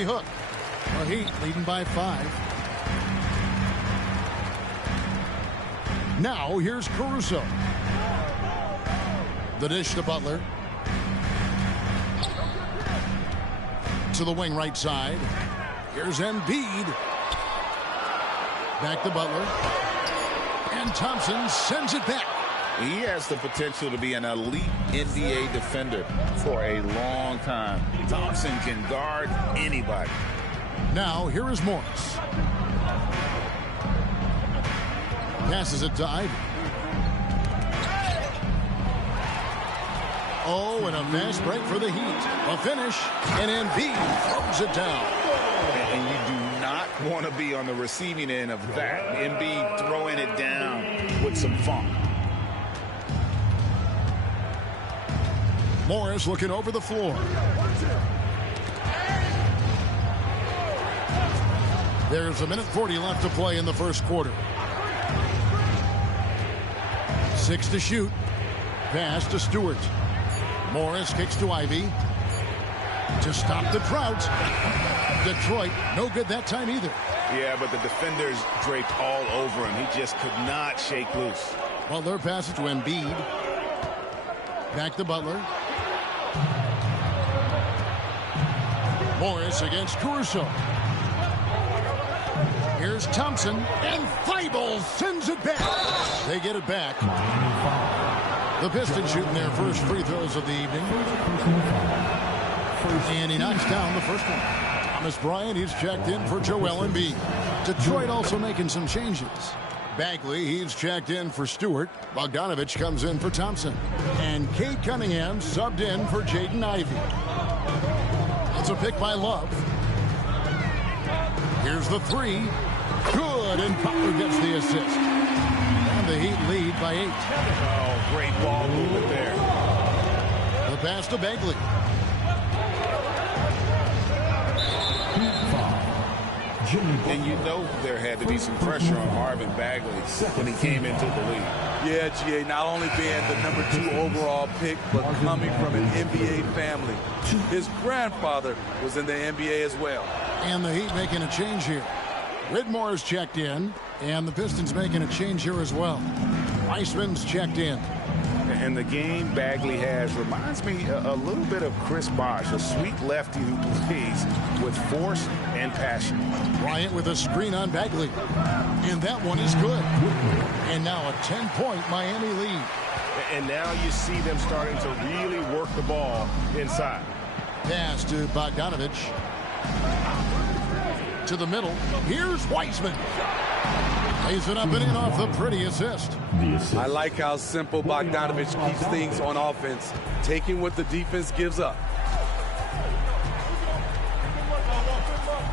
Hook. The Heat leading by 5. Now here's Caruso. The dish to Butler. To the wing right side. Here's Embiid. Back to Butler. And Thompson sends it back. He has the potential to be an elite NBA defender for a long time. Thompson can guard anybody. Now, here is Morris. Passes it to Ivy. Oh, and a fast break for the Heat. A finish, and Embiid throws it down. And you do not want to be on the receiving end of that. Embiid throwing it down with some funk. Morris looking over the floor. There's 1:40 left to play in the first quarter. 6 to shoot. Pass to Stewart. Morris kicks to Ivy. To stop the drought. Detroit, no good that time either. Yeah, but the defenders draped all over him. He just could not shake loose. Butler passes to Embiid. Back to Butler. Morris against Caruso. Here's Thompson, and Thibault sends it back. They get it back. The Pistons shooting their first free throws of the evening. And he knocks down the first one. Thomas Bryant, he's checked in for Joel Embiid. Detroit also making some changes. Bagley, he's checked in for Stewart. Bogdanovich comes in for Thompson. And Kate Cunningham subbed in for Jaden Ivey. It's a pick by Love. Here's the three. Good, and Butler gets the assist. And the Heat lead by 8. Oh, great ball movement there. The pass to Bagley. And you know there had to be some pressure on Marvin Bagley when he came into the league. Yeah, GA, not only being the number 2 overall pick, but coming from an NBA family. His grandfather was in the NBA as well. And the Heat making a change here. Whitmore's checked in, and the Pistons making a change here as well. Weissman's checked in. And the game Bagley has reminds me a little bit of Chris Bosh, a sweet lefty who plays with force and passion. Bryant with a screen on Bagley. And that one is good. And now a 10-point Miami lead. And now you see them starting to really work the ball inside. Pass to Bogdanovich. To the middle. Here's Weissman. Lays it up and in off the pretty assist. I like how simple Bogdanovich keeps things on offense, taking what the defense gives up.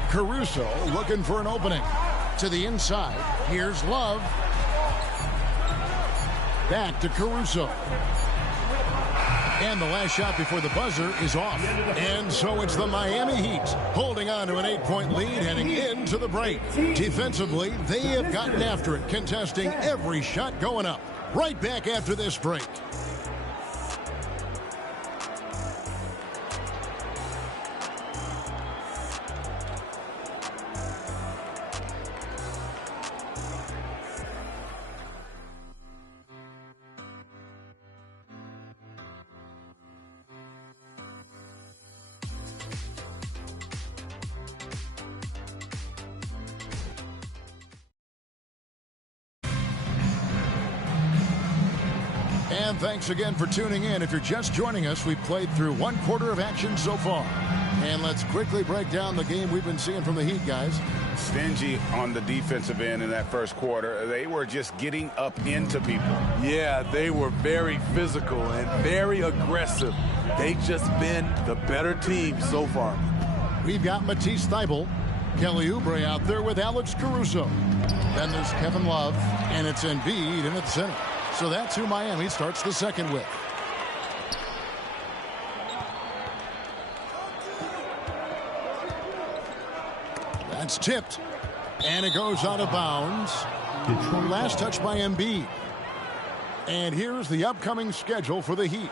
Caruso looking for an opening. To the inside. Here's Love. Back to Caruso. And the last shot before the buzzer is off. And so it's the Miami Heat holding on to an 8-point lead heading into the break. Defensively, they have gotten after it, contesting every shot going up. Right back after this break. And thanks again for tuning in. If you're just joining us, we've played through 1 quarter of action so far. And let's quickly break down the game we've been seeing from the Heat, guys. Stingy on the defensive end in that first quarter. They were just getting up into people. Yeah, they were very physical and very aggressive. They've just been the better team so far. We've got Matisse Thybulle, Kelly Oubre out there with Alex Caruso. Then there's Kevin Love, and it's Embiid in at the center. So that's who Miami starts the second with. That's tipped. And it goes out of bounds. Last touch by Embiid. And here's the upcoming schedule for the Heat.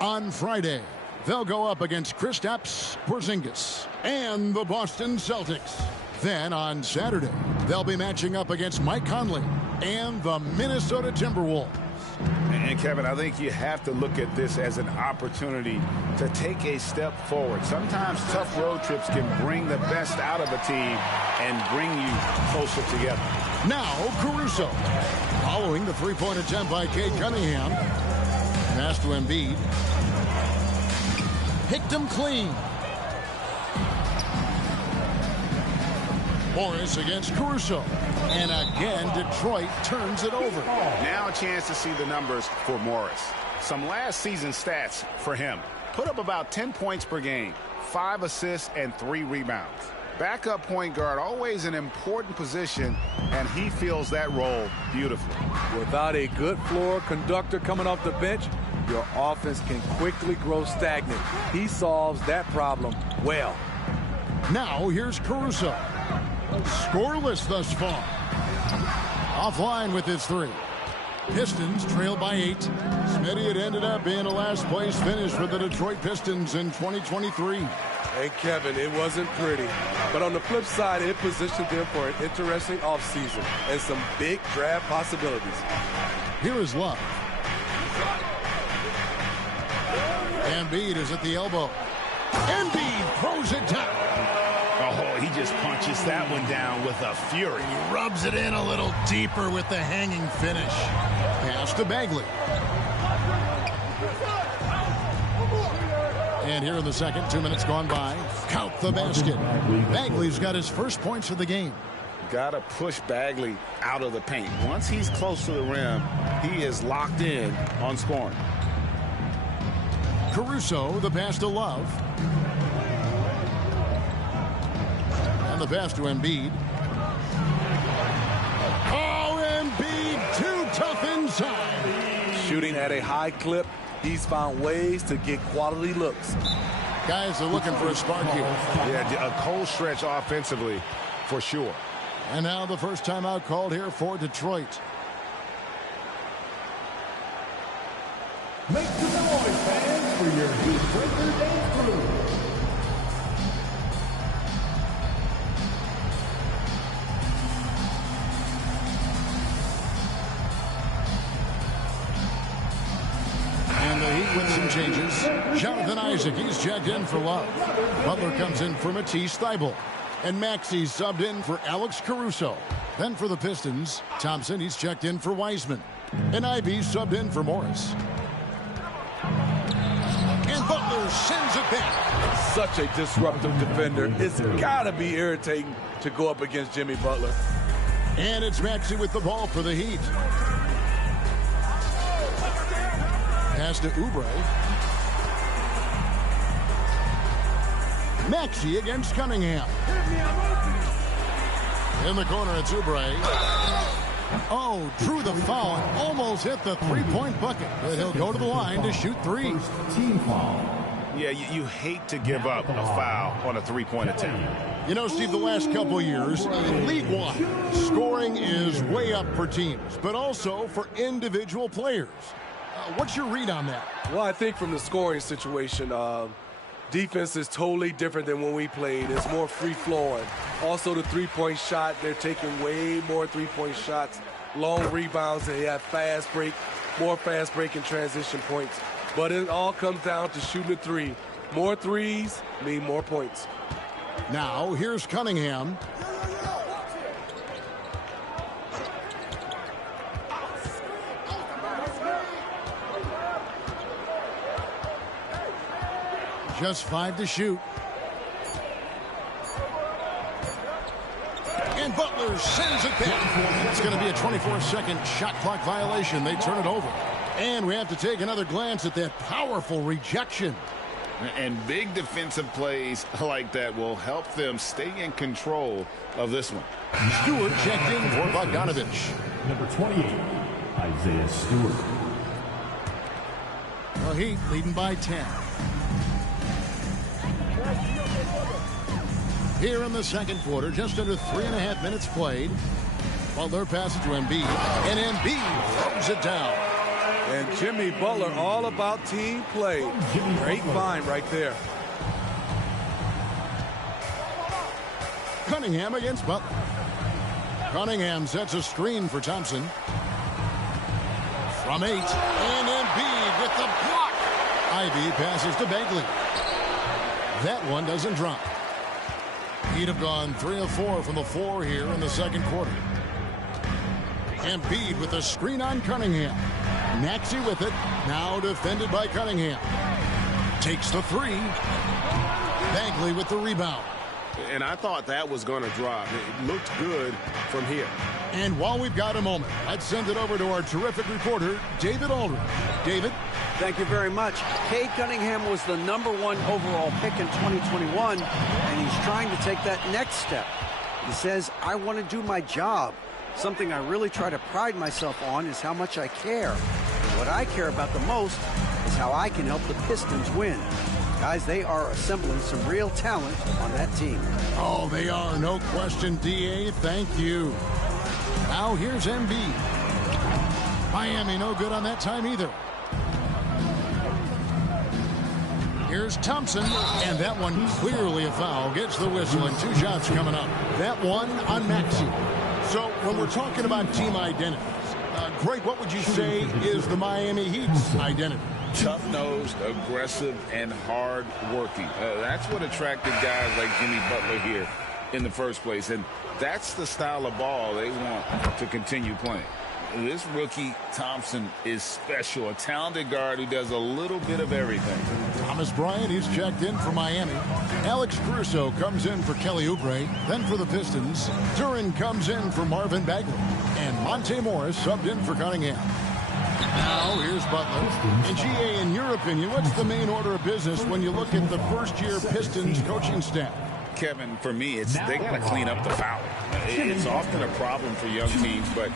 On Friday, they'll go up against Kristaps Porzingis. and the Boston Celtics. Then on Saturday, they'll be matching up against Mike Conley and the Minnesota Timberwolves. And Kevin, I think you have to look at this as an opportunity to take a step forward. Sometimes tough road trips can bring the best out of a team and bring you closer together. Now Caruso, following the three-point attempt by Cade Cunningham. Pass to Embiid. Picked him clean. Morris against Caruso. And again, Detroit turns it over. Now a chance to see the numbers for Morris. Some last season stats for him. Put up about 10 points per game, 5 assists, and 3 rebounds. Backup point guard, always an important position, and he fills that role beautifully. Without a good floor conductor coming off the bench, your offense can quickly grow stagnant. He solves that problem well. Now here's Caruso. Scoreless thus far. Offline with his three. Pistons trail by 8. Smitty, it ended up being a last-place finish for the Detroit Pistons in 2023. Hey, Kevin, it wasn't pretty. But on the flip side, it positioned them for an interesting offseason and some big draft possibilities. Here is Love. Embiid is at the elbow. Embiid throws it down. Oh, he just punches that one down with a fury. He rubs it in a little deeper with the hanging finish. Pass to Bagley. And here in the second, 2 minutes gone by. Count the basket. Bagley's got his first points of the game. Got to push Bagley out of the paint. Once he's close to the rim, he is locked in on scoring. Caruso, the pass to Love. And the pass to Embiid. Oh, Embiid, too tough inside. Shooting at a high clip, he's found ways to get quality looks. Guys are looking for a spark here. Yeah, a cold stretch offensively, for sure. And now the first timeout called here for Detroit. Make some noise, fans, for your Heat Breaker dance crew. And the Heat with some changes. Jonathan Isaac, he's checked in for Love. Butler comes in for Matisse Thybulle. And Maxey subbed in for Alex Caruso. Then for the Pistons, Thompson, he's checked in for Wiseman. And Ivey subbed in for Morris. And Butler sends it back. Such a disruptive defender. It's got to be irritating to go up against Jimmy Butler. And it's Maxey with the ball for the Heat. Pass to Oubre. Maxey against Cunningham. In the corner, it's Oubre. Oh, drew the foul and almost hit the three-point bucket. But he'll go to the line to shoot three. Team foul. Yeah, you hate to give up a foul on a three-point attempt. You know, Steve, the last couple of years, league-wide, scoring is way up for teams, but also for individual players. What's your read on that? Well, I think from the scoring situation, defense is totally different than when we played. It's more free-flowing. Also, the three-point shot, they're taking way more three-point shots, long rebounds, and they have fast break, more fast break and transition points. But it all comes down to shooting a three. More threes mean more points. Now, here's Cunningham. Just 5 to shoot. And Butler sends it back. It's going to be a 24-second shot clock violation. They turn it over. And we have to take another glance at that powerful rejection. And big defensive plays like that will help them stay in control of this one. Stewart checked in for Bogdanovich. Number 28, Isaiah Stewart. The Heat leading by 10. Here in the second quarter, just under 3.5 minutes played. Butler passes to Embiid, and Embiid throws it down. And Jimmy Butler, all about team play. Great find right there. Cunningham against Butler. Cunningham sets a screen for Thompson. From 8, and Embiid with the block. Ivy passes to Bagley. That one doesn't drop. He'd have gone 3 of 4 from the floor here in the second quarter. Embiid with a screen on Cunningham. Maxey with it, now defended by Cunningham. Takes the 3. Bagley with the rebound. And I thought that was going to drop. It looked good from here. And while we've got a moment, let's send it over to our terrific reporter, David Aldridge. David? Thank you very much. Cade Cunningham was the #1 overall pick in 2021, and he's trying to take that next step. He says, I want to do my job. Something I really try to pride myself on is how much I care. And what I care about the most is how I can help the Pistons win. Guys, they are assembling some real talent on that team. Oh, they are. No question, D.A. Thank you. Now here's Embiid. Miami no good on that time either. Here's Thompson, and that one clearly a foul. Gets the whistle, and 2 shots coming up. That one on Maxey. So when we're talking about team identities, Greg, what would you say is the Miami Heat's identity? Tough-nosed, aggressive, and hard-working. That's what attracted guys like Jimmy Butler here in the first place. And that's the style of ball they want to continue playing. This rookie, Thompson, is special. A talented guard who does a little bit of everything. Thomas Bryant, he's checked in for Miami. Alex Caruso comes in for Kelly Oubre. Then for the Pistons, Duren comes in for Marvin Bagley. And Monte Morris subbed in for Cunningham. Now, here's Butler. And G.A., in your opinion, what's the main order of business when you look at the first-year Pistons coaching staff? Kevin, for me, they got to clean up the foul. It's often a problem for young teams, but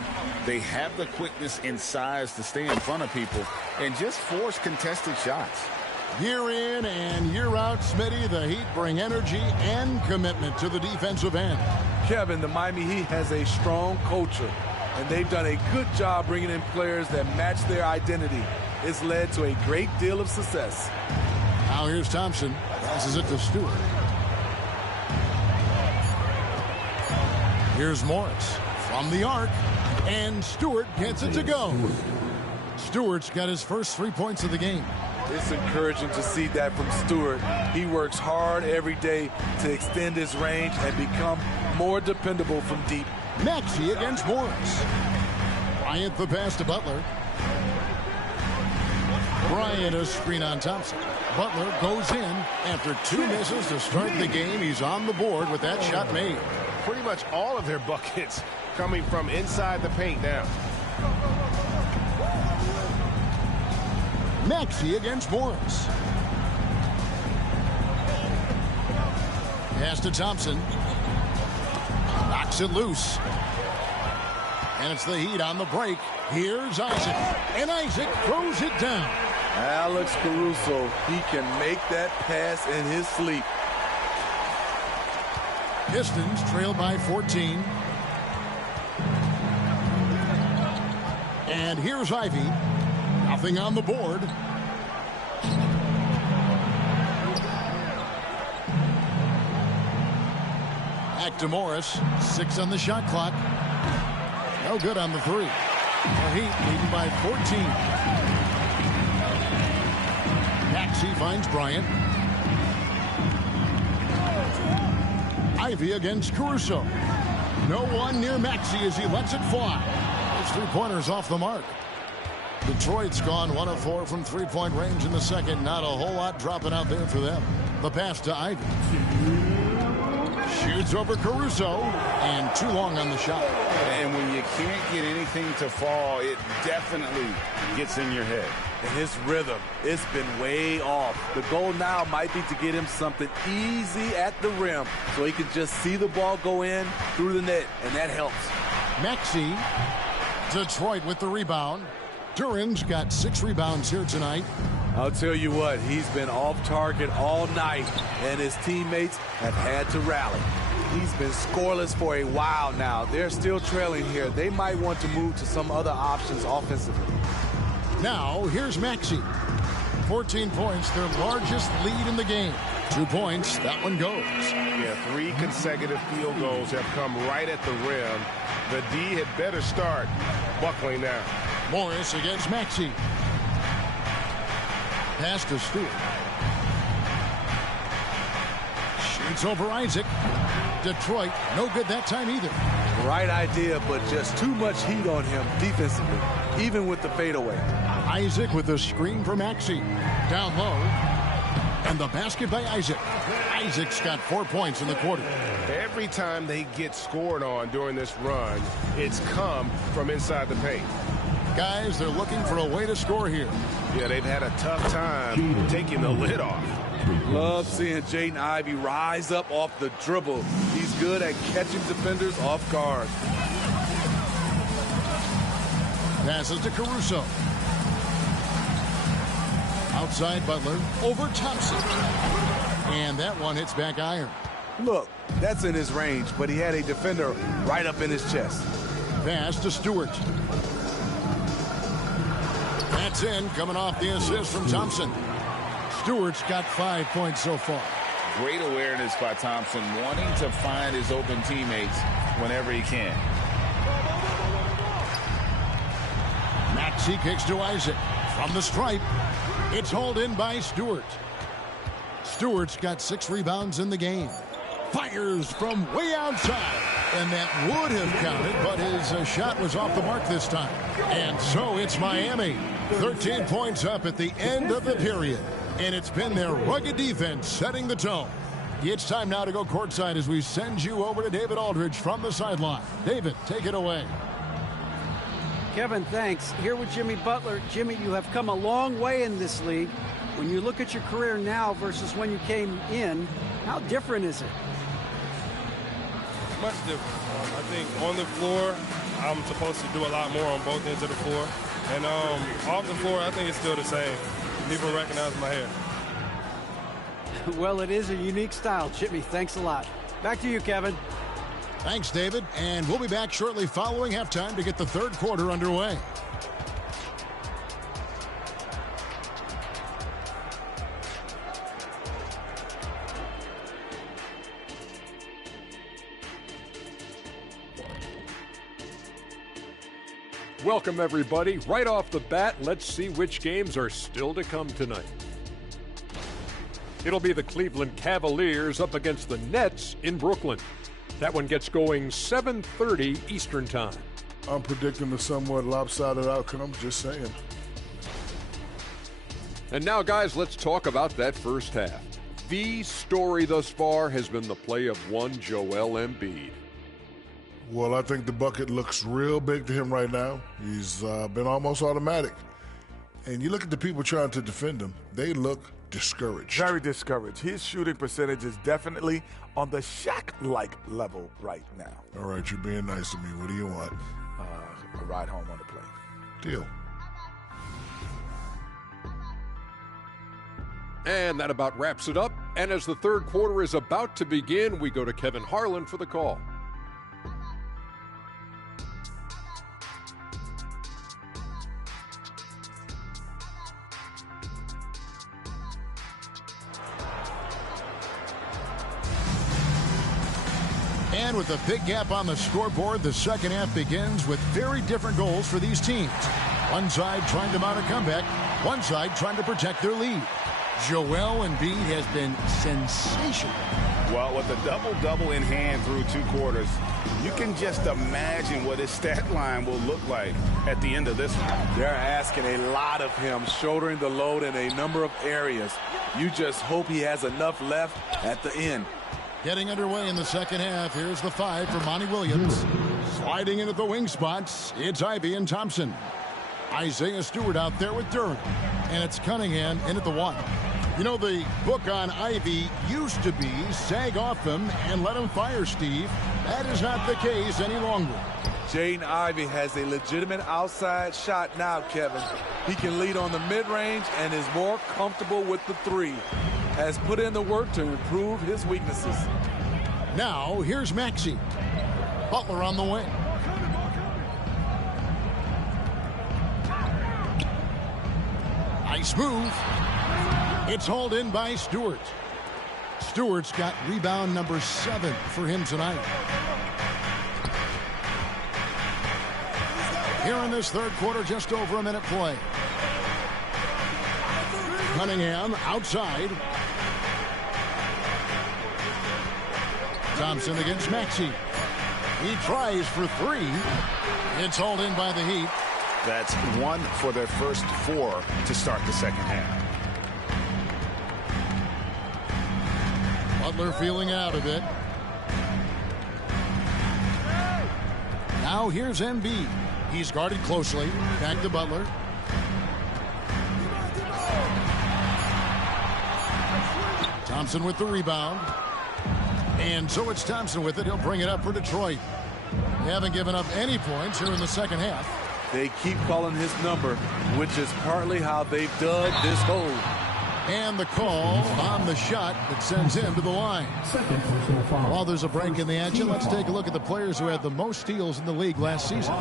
they have the quickness and size to stay in front of people and just force contested shots. Year in and year out, Smitty, the Heat bring energy and commitment to the defensive end. Kevin, the Miami Heat has a strong culture, and they've done a good job bringing in players that match their identity. It's led to a great deal of success. Now here's Thompson. Passes it to Stewart. Here's Morris from the arc, and Stewart gets it to go. Stewart's got his first 3 points of the game. It's encouraging to see that from Stewart. He works hard every day to extend his range and become more dependable from deep. Maxey against Morris. Bryant the pass to Butler. Bryant a screen on Thompson. Butler goes in after 2 misses to start the game. He's on the board with that shot made. Pretty much all of their buckets coming from inside the paint now. Maxey against Morris. Pass to Thompson. Knocks it loose. And it's the Heat on the break. Here's Isaac. And Isaac throws it down. Alex Caruso, he can make that pass in his sleep. Pistons trail by 14. And here's Ivy. Nothing on the board. Back to Morris. 6 on the shot clock. No good on the 3. The Heat leading by 14. Maxey finds Bryant. Ivy against Caruso. No one near Maxey as he lets it fly. His 3-pointers off the mark. Detroit's gone 1 of 4 from 3-point range in the second. Not a whole lot dropping out there for them. The pass to Ivy. Shoots over Caruso, and too long on the shot. And when you can't get anything to fall, it definitely gets in your head. And his rhythm, it's been way off. The goal now might be to get him something easy at the rim so he can just see the ball go in through the net, and that helps. Maxey, Detroit with the rebound. Duren's got 6 rebounds here tonight. I'll tell you what, he's been off target all night, and his teammates have had to rally. He's been scoreless for a while now. They're still trailing here. They might want to move to some other options offensively. Now, here's Maxey. 14 points, their largest lead in the game. 2 points. That one goes. Yeah, 3 consecutive field goals have come right at the rim. The D had better start buckling down. Morris against Maxey. Pass to Stewart. Shoots over Isaac. Detroit, no good that time either. Right idea, but just too much heat on him defensively, even with the fadeaway. Isaac with the screen for Maxey. Down low. And the basket by Isaac. Isaac's got 4 points in the quarter. Every time they get scored on during this run, it's come from inside the paint. Guys, they're looking for a way to score here. Yeah, they've had a tough time taking the lid off. Love seeing Jaden Ivey rise up off the dribble. He's good at catching defenders off guard. Passes to Caruso. Outside Butler. Over Thompson. And that one hits back iron. Look, that's in his range, but he had a defender right up in his chest. Pass to Stewart. That's in, coming off the assist from Thompson. Stewart's got 5 points so far. Great awareness by Thompson, wanting to find his open teammates whenever he can. Maxey kicks to Isaac. From the stripe, it's hauled in by Stewart. Stewart's got 6 rebounds in the game. Fires from way outside. And that would have counted, but his shot was off the mark this time. And so it's Miami. 13 points up at the end of the period. And it's been their rugged defense setting the tone. It's time now to go courtside as we send you over to David Aldridge from the sideline. David, take it away. Kevin, thanks. Here with Jimmy Butler. Jimmy, you have come a long way in this league. When you look at your career now versus when you came in, how different is it? Much different. I think on the floor, I'm supposed to do a lot more on both ends of the floor. And off the floor, I think it's still the same. People recognize my hair. Well, it is a unique style, Jimmy. Thanks a lot. Back to you, Kevin. Thanks, David. And we'll be back shortly following halftime to get the third quarter underway. Welcome, everybody. Right off the bat, let's see which games are still to come tonight. It'll be the Cleveland Cavaliers up against the Nets in Brooklyn. That one gets going 7:30 Eastern Time. I'm predicting a somewhat lopsided outcome, just saying. And now, guys, let's talk about that first half. The story thus far has been the play of one Joel Embiid. Well, I think the bucket looks real big to him right now. He's been almost automatic. And you look at the people trying to defend him, they look discouraged. Very discouraged. His shooting percentage is definitely on the Shaq-like level right now. All right, you're being nice to me. What do you want? A ride home on the plane. Deal. And that about wraps it up. And as the third quarter is about to begin, we go to Kevin Harlan for the call. And with a big gap on the scoreboard, the second half begins with very different goals for these teams. One side trying to mount a comeback, one side trying to protect their lead. Joel Embiid has been sensational. Well, with a double-double in hand through 2 quarters, you can just imagine what his stat line will look like at the end of this one. They're asking a lot of him, shouldering the load in a number of areas. You just hope he has enough left at the end. Getting underway in the second half. Here's the 5 for Monty Williams. Sliding into the wing spots, it's Ivey and Thompson. Isaiah Stewart out there with Durham. And it's Cunningham in at the 1. You know, the book on Ivey used to be sag off him and let him fire, Steve. That is not the case any longer. Jaden Ivey has a legitimate outside shot now, Kevin. He can lead on the mid-range and is more comfortable with the 3. Has put in the work to improve his weaknesses. Now, here's Maxey. Butler on the wing. Nice move. It's hauled in by Stewart. Stewart's got rebound number 7 for him tonight. Here in this third quarter, just over a minute play. Cunningham outside. Thompson against Maxey. He tries for 3. It's hauled in by the Heat. That's 1 for their first 4 to start the second half. Butler feeling out a bit. Now here's Embiid. He's guarded closely. Back to Butler. Thompson with the rebound. And so it's Thompson with it. He'll bring it up for Detroit. They haven't given up any points here in the second half. They keep calling his number, which is partly how they've dug this hole. And the call on the shot that sends him to the line. While there's a break in the action, let's take a look at the players who had the most steals in the league last season.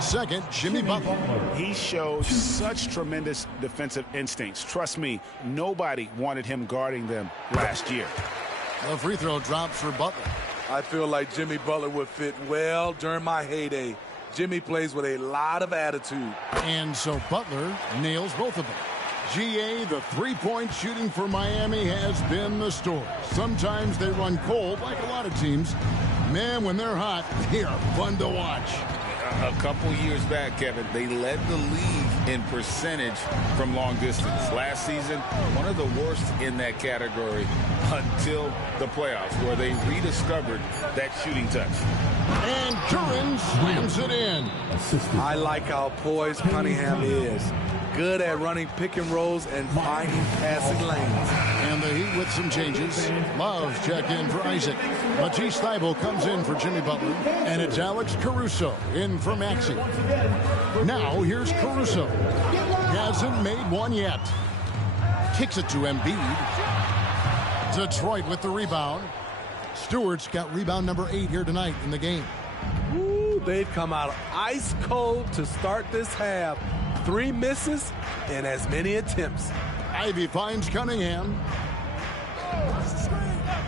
Second, Jimmy Butler. He showed such tremendous defensive instincts. Trust me, nobody wanted him guarding them last year. The free throw drops for Butler. I feel like Jimmy Butler would fit well during my heyday. Jimmy plays with a lot of attitude. And so Butler nails both of them. GA, the three-point shooting for Miami has been the story. Sometimes they run cold like a lot of teams. Man, when they're hot, they are fun to watch. A couple years back, Kevin, they led the league in percentage from long distance. Last season, one of the worst in that category until the playoffs, where they rediscovered that shooting touch. And Duran slams it in. I like how poised Cunningham is. Good at running pick and rolls and finding passing lanes. And the Heat with some changes. Love checked in for Isaac. Matisse Thybulle comes in for Jimmy Butler. And it's Alex Caruso in for Maxey. Now here's Caruso. Hasn't made one yet. Kicks it to Embiid. Detroit with the rebound. Stewart's got rebound number 8 here tonight in the game. Ooh, they've come out ice cold to start this half. 3 misses and as many attempts. Ivy finds Cunningham.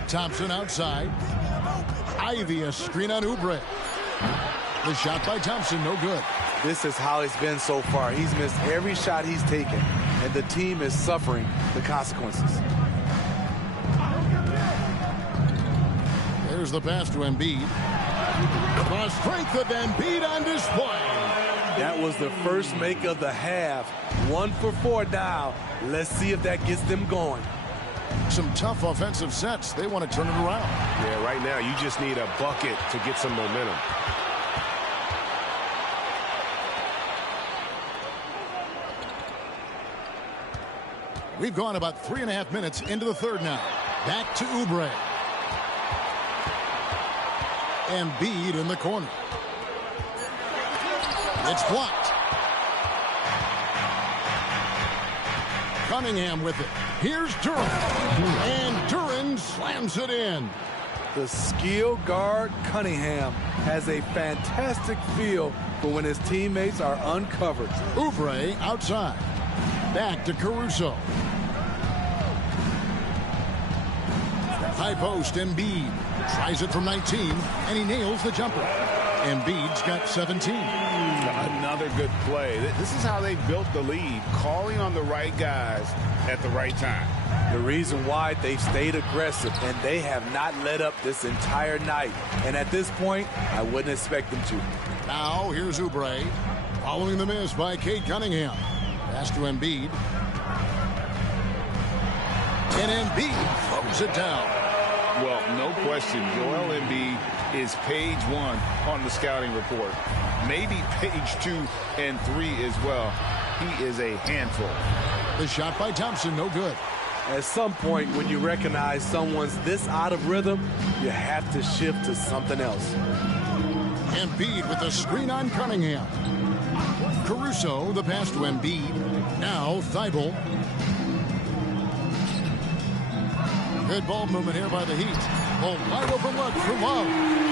Thompson outside. Ivy a screen on Oubre. The shot by Thompson, no good. This is how it's been so far. He's missed every shot he's taken, and the team is suffering the consequences. There's the pass to Embiid. The strength of Embiid on display. That was the first make of the half. 1 for 4 now. Let's see if that gets them going. Some tough offensive sets. They want to turn it around. Yeah, right now you just need a bucket to get some momentum. We've gone about 3.5 minutes into the third now. Back to Oubre. Embiid in the corner. It's blocked. Cunningham with it. Here's Duran. And Duran slams it in. The skill guard Cunningham has a fantastic feel for when his teammates are uncovered. Oubre outside. Back to Caruso. High post, Embiid. Tries it from 19, and he nails the jumper. Embiid's got 17. Another good play. This is how they built the lead, calling on the right guys at the right time. The reason why they've stayed aggressive, and they have not let up this entire night. And at this point, I wouldn't expect them to. Now, here's Oubre. Following the miss by Cade Cunningham. Pass to Embiid. And Embiid throws it down. Well, no question, Joel Embiid is page 1 on the scouting report. Maybe page 2 and 3 as well. He is a handful. The shot by Thompson, no good. At some point, when you recognize someone's this out of rhythm, you have to shift to something else. Embiid with the screen on Cunningham. Caruso, the pass to Embiid. Now, Thybulle. Good ball movement here by the Heat. Oh, wide open look for Love.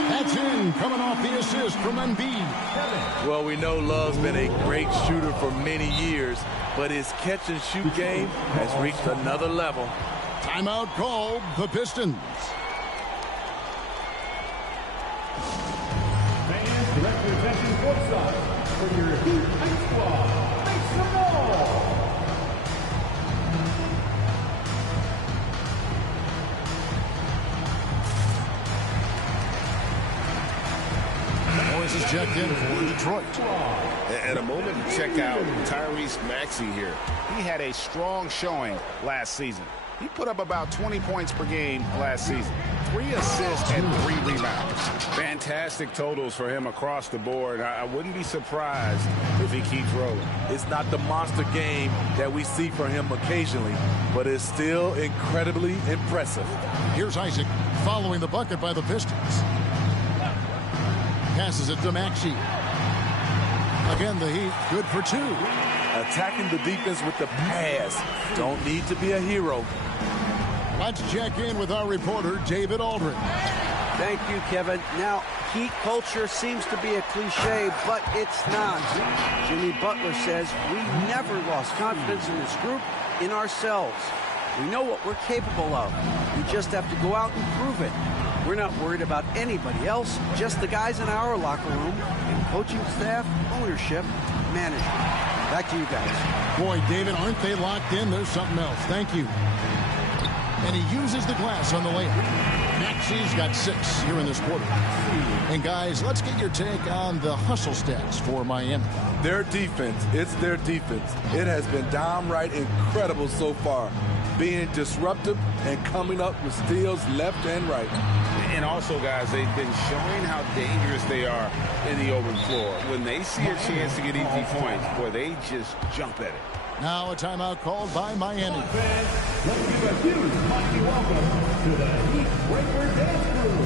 That's in, coming off the assist from Embiid. Well, we know Love's been a great shooter for many years, but his catch-and-shoot game has reached another level. Timeout called the Pistons. Fans representing courtside for your Heat Ice Squad, make some noise! Morris is checked in for Detroit. And a moment to check out Tyrese Maxey here. He had a strong showing last season. He put up about 20 points per game last season. 3 assists and 3 rebounds. Fantastic totals for him across the board. I wouldn't be surprised if he keeps rolling. It's not the monster game that we see from him occasionally, but it's still incredibly impressive. Here's Isaac following the bucket by the Pistons. Passes it to Maxey. Again, the Heat good for 2. Attacking the defense with the pass. Don't need to be a hero. Let's check in with our reporter, David Aldridge. Thank you, Kevin. Now, Heat culture seems to be a cliche, but it's not. Jimmy Butler says we never lost confidence in this group, in ourselves. We know what we're capable of. We just have to go out and prove it. We're not worried about anybody else, just the guys in our locker room, and coaching staff, ownership, management. Back to you guys. Boy, David, aren't they locked in? There's something else. Thank you. And he uses the glass on the layup. Maxey's got 6 here in this quarter. And guys, let's get your take on the hustle stats for Miami. Their defense, it's their defense. It has been downright incredible so far, being disruptive and coming up with steals left and right. And also, guys, they've been showing how dangerous they are in the open floor. When they see a chance to get easy points, boy, they just jump at it. Now a timeout called by Miami. Let's give a huge mighty welcome to the Heat Breaker Dance Crew.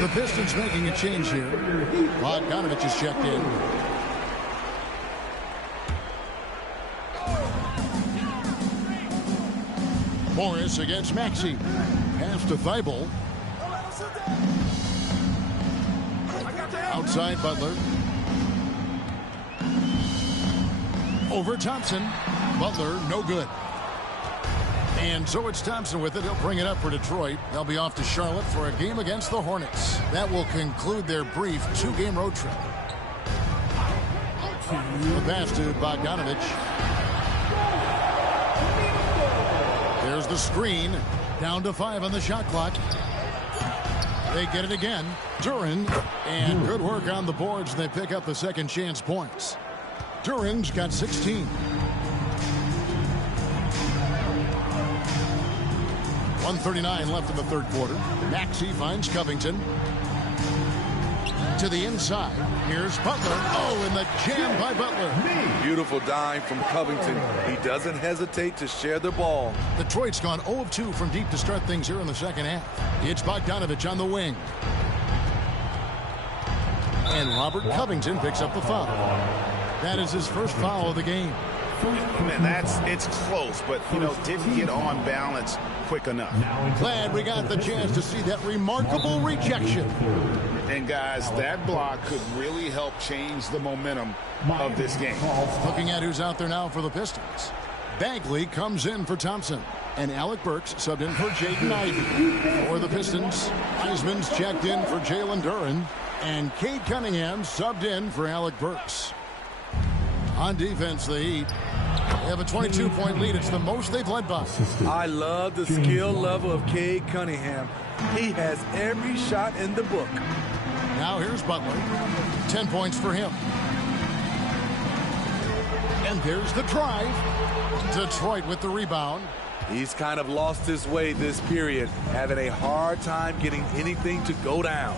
The Pistons making a change here. Bogdanovich is checked in. Morris against Maxey. Pass to Thibault. Outside Butler. Over Thompson. Butler, no good. And so it's Thompson with it. He'll bring it up for Detroit. They'll be off to Charlotte for a game against the Hornets. That will conclude their brief 2-game road trip. The pass to Bogdanovich. There's the screen. Down to 5 on the shot clock. They get it again. Duran. And good work on the boards. They pick up the second chance points. Duran's got 16. 1:39 left in the third quarter. Maxey finds Covington. To the inside. Here's Butler. Oh, and the jam by Butler. Beautiful dime from Covington. He doesn't hesitate to share the ball. Detroit's gone 0 of 2 from deep to start things here in the second half. It's Bogdanovich on the wing. And Robert Covington picks up the foul. That is his first foul of the game. Man, it's close, but, didn't get on balance quick enough. Glad we got the chance to see that remarkable rejection. And, guys, that block could really help change the momentum of this game. Looking at who's out there now for the Pistons. Bagley comes in for Thompson. And Alec Burks subbed in for Jaden Ivey. For the Pistons, Heisman's checked in for Jalen Duran. And Cade Cunningham subbed in for Alec Burks. On defense, the Heat have a 22-point lead. It's the most they've led by. I love the skill level of Cade Cunningham. He has every shot in the book. Now here's Butler. 10 points for him. And there's the drive. Detroit with the rebound. He's kind of lost his way this period, having a hard time getting anything to go down.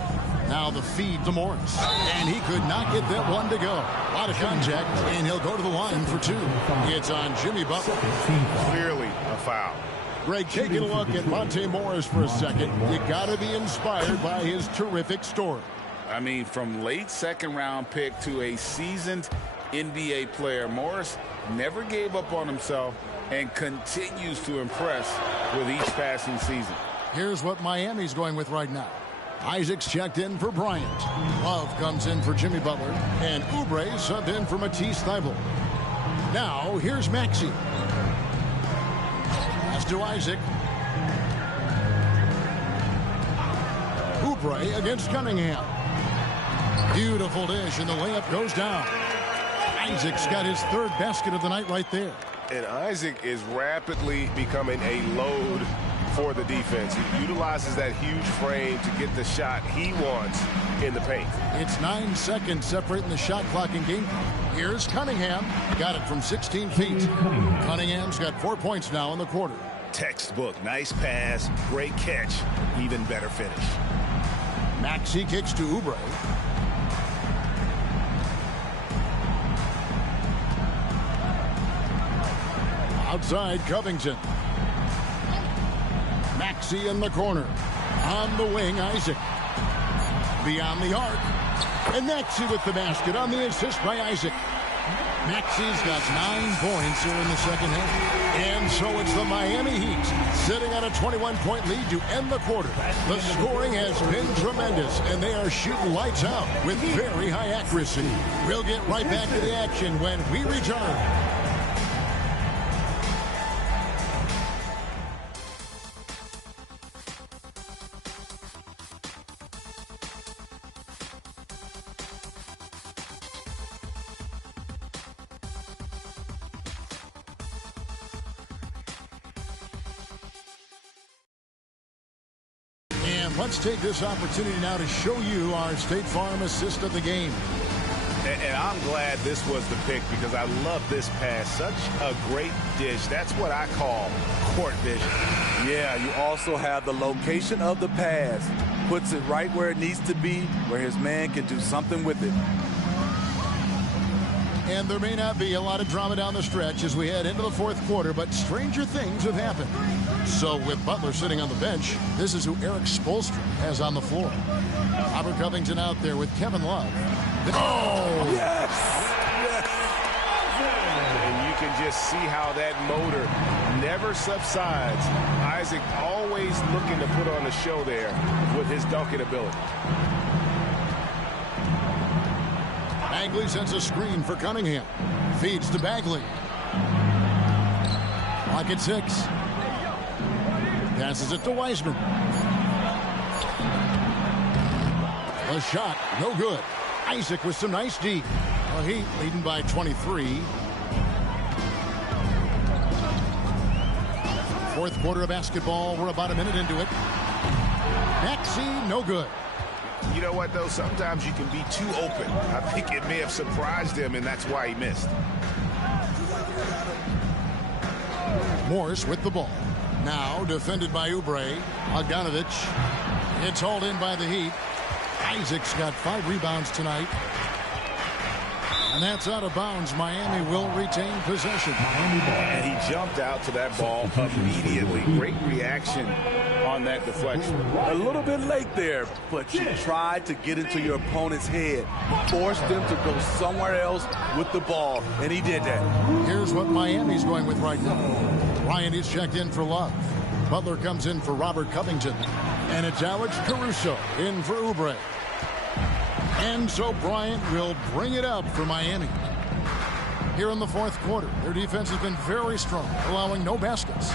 Now the feed to Morris. And he could not get that one to go. A lot of contact, and he'll go to the line for 2. It's on Jimmy Butler. Clearly a foul. Greg, taking a look at Monte Morris for a second. You got to be inspired by his terrific story. I mean, from late second-round pick to a seasoned NBA player. Morris never gave up on himself and continues to impress with each passing season. Here's what Miami's going with right now. Isaac's checked in for Bryant. Love comes in for Jimmy Butler. And Oubre subbed in for Matisse Thybulle. Now, here's Maxey. Pass to Isaac. Oubre against Cunningham. Beautiful dish, and the layup goes down. Isaac's got his third basket of the night right there. And Isaac is rapidly becoming a load for the defense. He utilizes that huge frame to get the shot he wants in the paint. It's 9 seconds separating the shot clock and game. Here's Cunningham. Got it from 16 feet. Cunningham's got 4 points now in the quarter. Textbook. Nice pass. Great catch. Even better finish. Maxey kicks to Oubre. Outside, Covington. Maxey in the corner. On the wing, Isaac. Beyond the arc. And Maxey with the basket on the assist by Isaac. Maxey's got 9 points here in the second half. And so it's the Miami Heat sitting on a 21-point lead to end the quarter. The scoring has been tremendous, and they are shooting lights out with very high accuracy. We'll get right back to the action when we return. Let's take this opportunity now to show you our State Farm assist of the game. And I'm glad this was the pick because I love this pass. Such a great dish. That's what I call court vision. Yeah, you also have the location of the pass. Puts it right where it needs to be, where his man can do something with it. And there may not be a lot of drama down the stretch as we head into the fourth quarter, but stranger things have happened. So with Butler sitting on the bench, this is who Eric Spoelstra has on the floor. Robert Covington out there with Kevin Love. Oh! Yes! And you can just see how that motor never subsides. Isaac always looking to put on a show there with his dunking ability. Bagley sends a screen for Cunningham. Feeds to Bagley. Clock at 6. Passes it to Wiseman. A shot, no good. Isaac with some nice D. The Heat leading by 23. Fourth quarter of basketball. We're about a minute into it. Maxey, no good. You know what, though? Sometimes you can be too open. I think it may have surprised him, and that's why he missed. Morris with the ball. Now defended by Oubre. Bogdanovich. It's hauled in by the Heat. Isaac's got 5 rebounds tonight. And that's out of bounds. Miami will retain possession. And he jumped out to that ball immediately. Great reaction on that deflection. A little bit late there, but you tried to get into your opponent's head. Forced them to go somewhere else with the ball, and he did that. Here's what Miami's going with right now. Ryan is checked in for Love. Butler comes in for Robert Covington. And it's Alex Caruso in for Oubre. And so Bryant will bring it up for Miami. Here in the fourth quarter, their defense has been very strong, allowing no baskets.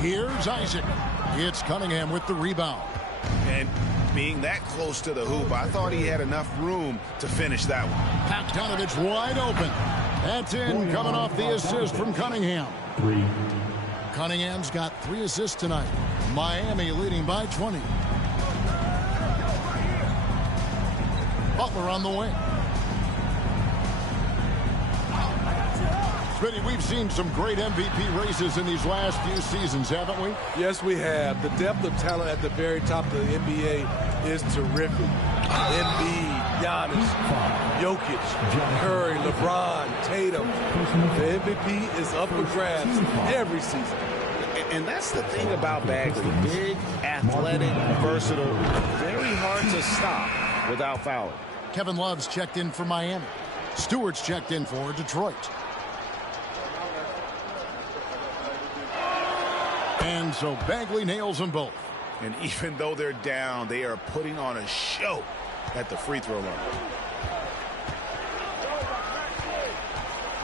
Here's Isaac. It's Cunningham with the rebound. And being that close to the hoop, I thought he had enough room to finish that one. Bogdanovich wide open. That's in, coming off the assist from Cunningham. Cunningham's got 3 assists tonight. Miami leading by 20. Butler on the wing. Smitty, we've seen some great MVP races in these last few seasons, haven't we? Yes, we have. The depth of talent at the very top of the NBA is terrific. Embiid, Giannis, Jokic, Curry, LeBron, Tatum. The MVP is up for grabs every season. And that's the thing about Bagley. Big, athletic, versatile, very hard to stop without fouling. Kevin Love's checked in for Miami. Stewart's checked in for Detroit. And so Bagley nails them both. And even though they're down, they are putting on a show at the free throw line.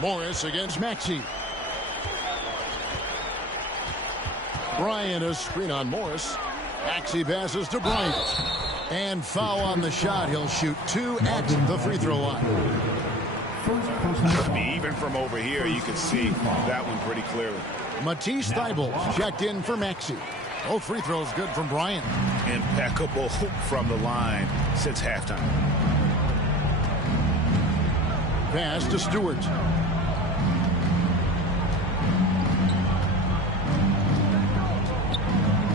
Morris against Maxey. Bryant, a screen on Morris. Maxey passes to Bryant. And foul on the shot. He'll shoot 2 at the free throw line. Even from over here, you can see that one pretty clearly. Matisse Thybulle checked in for Maxey. Both free throws good from Bryant. Impeccable from the line since halftime. Pass to Stewart.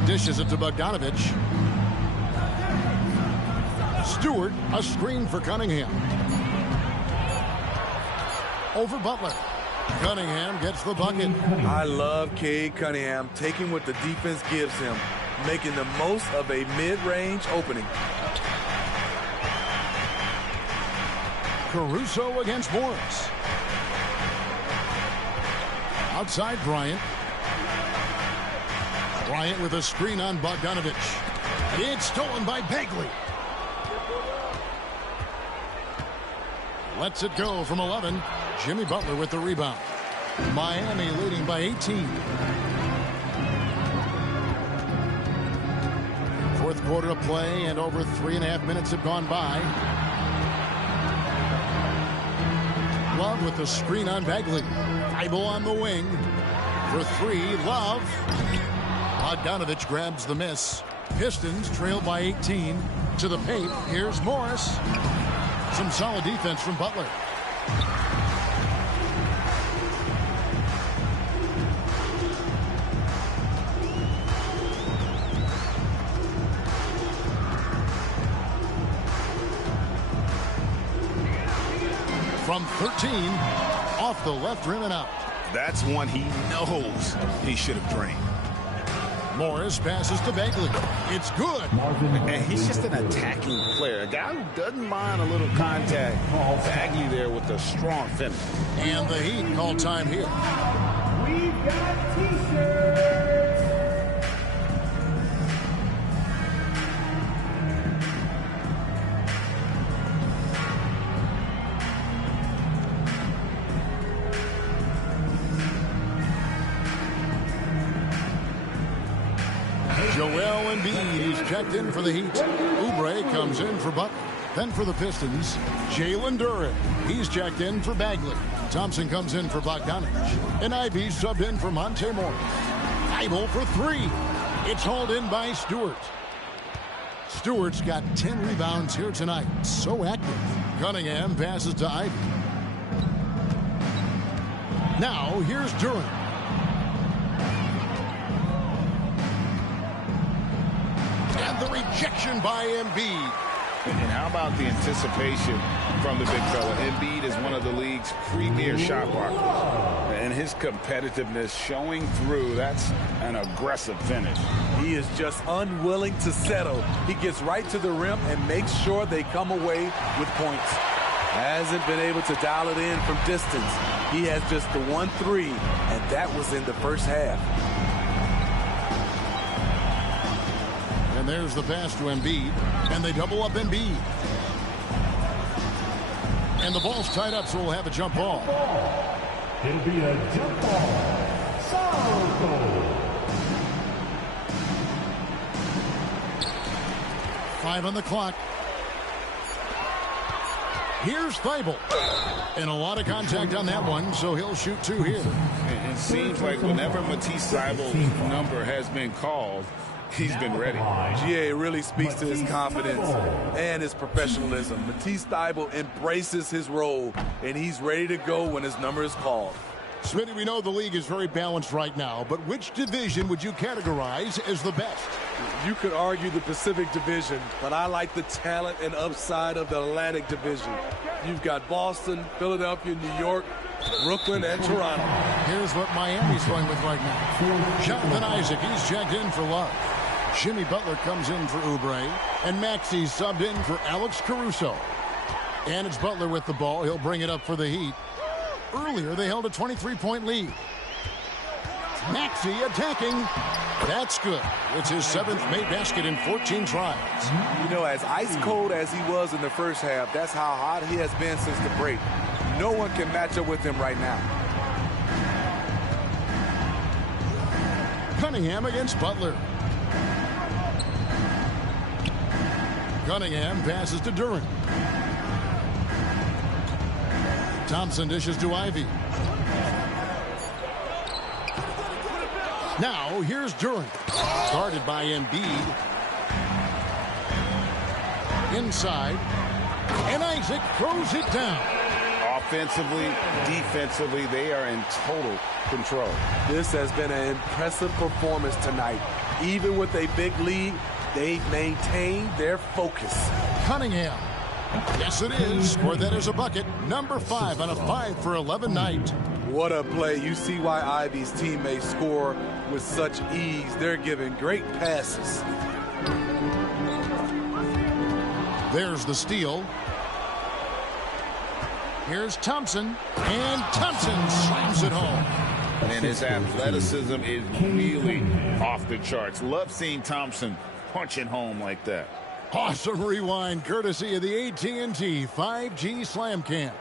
Dishes it to Bogdanovich. Stewart, a screen for Cunningham. Over Butler. Cunningham gets the bucket. I love Cade Cunningham taking what the defense gives him, making the most of a mid-range opening. Caruso against Morris. Outside Bryant. Bryant with a screen on Bogdanovich. It's stolen by Bagley. Lets it go from 11. Jimmy Butler with the rebound. Miami leading by 18. Fourth quarter of play and over 3.5 minutes have gone by. Love with the screen on Bagley. Thybulle on the wing. For 3, Love. Bogdanovich grabs the miss. Pistons trail by 18. To the paint. Here's Morris. Some solid defense from Butler. From 13, off the left rim and out. That's one he knows he should have drained. Morris passes to Bagley. It's good. And he's just an attacking player. A guy who doesn't mind a little contact. Bagley there with a strong finish. And the Heat call time here. We've got T-shirts. Joel Embiid, he's checked in for the Heat. Oubre comes in for Butler. Then for the Pistons, Jalen Duren. He's checked in for Bagley. Thompson comes in for Bogdanovich. And Ivey subbed in for Monte Morris. Thybulle for 3. It's hauled in by Stewart. Stewart's got 10 rebounds here tonight. So active. Cunningham passes to Ivey. Now here's Duren. And the rejection by Embiid. And how about the anticipation from the big fella? Embiid is one of the league's premier shot blockers. And his competitiveness showing through. That's an aggressive finish. He is just unwilling to settle. He gets right to the rim and makes sure they come away with points. Hasn't been able to dial it in from distance. He has just the 1-3, and that was in the first half. And there's the pass to Embiid. And they double up Embiid. And the ball's tied up, so we'll have a jump ball. It'll be a jump ball. Salto. 5 on the clock. Here's Thybulle. And a lot of contact on that one, so he'll shoot 2 here. It seems like whenever Matisse Thybulle's number has been called, he's been ready. GA really speaks to his confidence and his professionalism. Matisse Thybulle embraces his role, and he's ready to go when his number is called. Smitty, we know the league is very balanced right now, but which division would you categorize as the best? You could argue the Pacific Division, but I like the talent and upside of the Atlantic Division. You've got Boston, Philadelphia, New York, Brooklyn, and Toronto. Here's what Miami's going with right now. Jonathan Isaac, he's checked in for Love. Jimmy Butler comes in for Oubre. And Maxey subbed in for Alex Caruso. And it's Butler with the ball. He'll bring it up for the Heat. Earlier, they held a 23-point lead. Maxey attacking. That's good. It's his 7th made basket in 14 tries. You know, as ice cold as he was in the first half, that's how hot he has been since the break. No one can match up with him right now. Cunningham against Butler. Cunningham passes to Durant. Thompson dishes to Ivy. Now, here's Durant. Guarded by Embiid. Inside. And Isaac throws it down. Offensively, defensively, they are in total control. This has been an impressive performance tonight. Even with a big lead, they've maintained their focus. Cunningham. Yes, it is. Scored that as a bucket. Number 5 on a 5-for-11 night. What a play. You see why Ivy's teammates score with such ease. They're giving great passes. There's the steal. Here's Thompson. And Thompson slams it home. And his athleticism is really off the charts. Love seeing Thompson punching home like that. Awesome rewind courtesy of the AT&T 5G Slam Cam.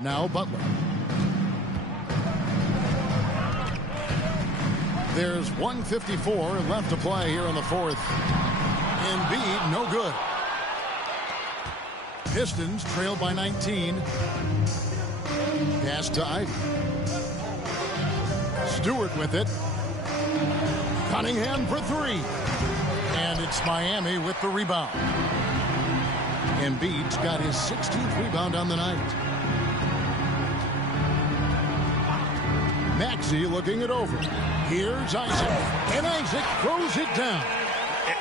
Now Butler. There's 1:54 left to play here in the 4th. Embiid, no good. Pistons trail by 19. Pass to Ivy. Stewart with it. Cunningham for 3. And it's Miami with the rebound. Embiid's got his 16th rebound on the night. Maxey looking it over. Here's Isaac. And Isaac throws it down.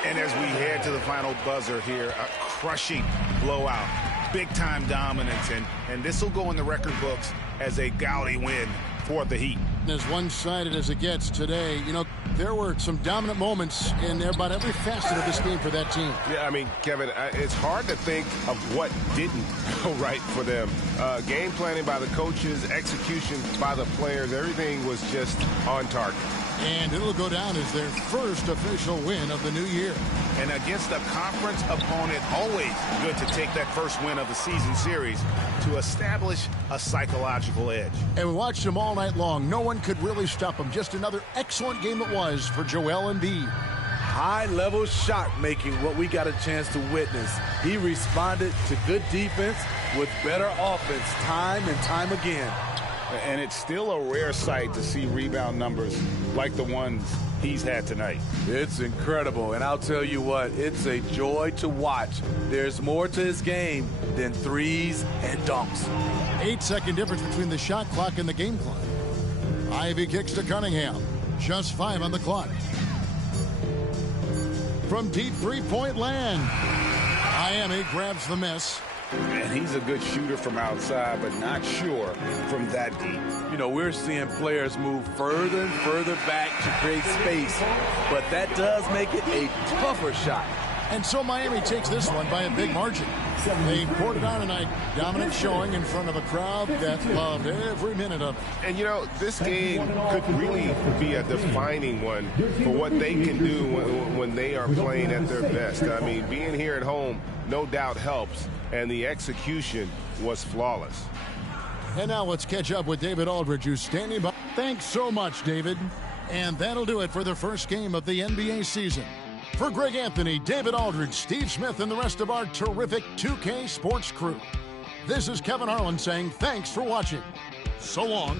And as we head to the final buzzer here, a crushing blowout. Big-time dominance. And this will go in the record books as a gaudy win for the Heat. As one-sided as it gets today, you know, there were some dominant moments in about every facet of this game for that team. Yeah, I mean, Kevin, it's hard to think of what didn't go right for them. Game planning by the coaches, execution by the players, everything was just on target. And it'll go down as their first official win of the new year. And against a conference opponent, always good to take that first win of the season series to establish a psychological edge. And we watched him all night long. No one could really stop him. Just another excellent game it was for Joel Embiid. High-level shot making, what we got a chance to witness. He responded to good defense with better offense time and time again. And it's still a rare sight to see rebound numbers like the ones he's had tonight. It's incredible, and I'll tell you what, it's a joy to watch. There's more to his game than threes and dunks. 8-second difference between the shot clock and the game clock. Ivy kicks to Cunningham. Just 5 on the clock. From deep three-point land, Miami grabs the miss. And he's a good shooter from outside, but not sure from that deep. You know, we're seeing players move further and further back to create space, but that does make it a tougher shot. And so Miami takes this one by a big margin. They poured it on tonight. Dominant showing in front of a crowd that loved every minute of it. And, you know, this game could really be a defining one for what they can do when they are playing at their best. I mean, being here at home no doubt helps, and the execution was flawless. And now let's catch up with David Aldridge, who's standing by. Thanks so much, David. And that'll do it for the first game of the NBA season. For Greg Anthony, David Aldridge, Steve Smith, and the rest of our terrific 2K Sports crew, this is Kevin Harlan saying thanks for watching. So long.